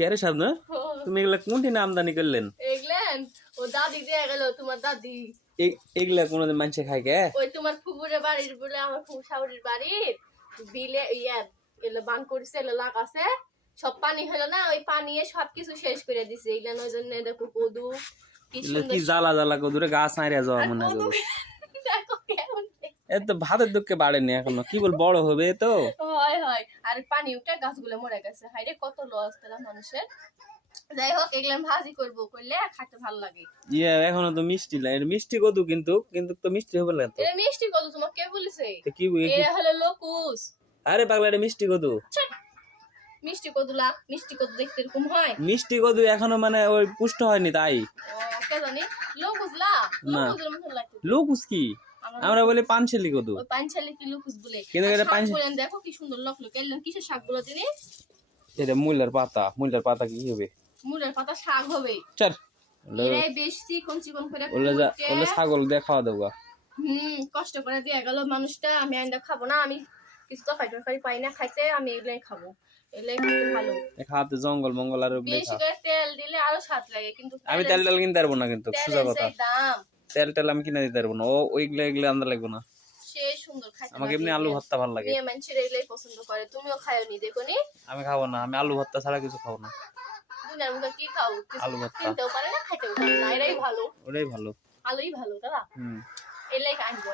কে রে সামনে তুমি এগুলা কোনটি আমদানি করলেন এগলেন ও দাদি দিয়ে গেল তোমার দাদি এগুলা কোনোদিন মানুষে খায় কে ওই তোমার ফুবুরের বাড়ির বলে আমার ফুবু শাশুড়ির বাড়ির বিলে এলো বান করেছে এলো লাগাছে সব পানি হলো না ওই পানি সবকিছু শেষ করে দিছে এগুলো ওই জন্য দেখো কদু কি সুন্দর কি জ্বালা জ্বালা কদুরে গাছ নাইরা যাওয়া মনে হয় দেখো কেমন এত ভাতের দুঃখে বাড়েনি এখনো কি বল বড় হবে তো হয় হয় আর পানি উঠে গাছগুলো মরে গেছে হাইরে কত লস তারা মানুষের যাই হোক এগুলো ভাজি করবো করলে খাইতে ভালো লাগে ইয়ে এখনো তো মিষ্টি না এর মিষ্টি কদু কিন্তু কিন্তু তো মিষ্টি হবে না তো এটা মিষ্টি কদু তোমাকে কে বলেছে কি এটা হলো লোকুস আরে পাগলা এটা মিষ্টি কদু মিষ্টি কদুলা মিষ্টি কদু দেখতে এরকম হয় মিষ্টি কদু এখনো মানে ওই পুষ্ট হয়নি তাই কে জানি লোকুসলা লোকুসের মতো লাগে লোকুস কি আমরা বলি পানশেলি কদু ওই পানশালি কি লোকুস বলে কিন্তু এটা বলেন দেখো কি সুন্দর লকলো কেলেন কিসের শাক গুলো তিনি এটা মুলার পাতা কি হবে মুলের পাতা শাক হবে চল এরাই বেশ চিকন চিকন করে ওলে ছাগল দিয়ে খাওয়া দেবো কষ্ট করে দিয়ে গেল মানুষটা আমি আইন্দা খাবো না আমি কিছু তরকারি পাই না খাইতে আমি এগুলাই খাবো এগুলাই খেতে ভালো খাওয়াতে জঙ্গল মঙ্গল আর বেশি করে তেল দিলে আরো স্বাদ লাগে কিন্তু আমি তেল কিনতে পারবো না কিন্তু সোজা কথা দাম তেল আমি কিনে দিতে পারবো না ওইগুলো আনতে লাগবে না সে সুন্দর খাইতে আমাকে এমনি আলু ভর্তা ভালো লাগে মেয়ে মানুষের এগুলাই পছন্দ করে তুমিও খাও নি দেখো নি আমি খাবো না আমি আলু ভর্তা ছাড়া কিছু খাবো না দুনিয়ার মধ্যে কি খাও আলু ভর্তা কিনতেও পারে না খাইতেও পারে না এরাই ভালো ওটাই ভালো আলুই ভালো দাদা এলাই আনবো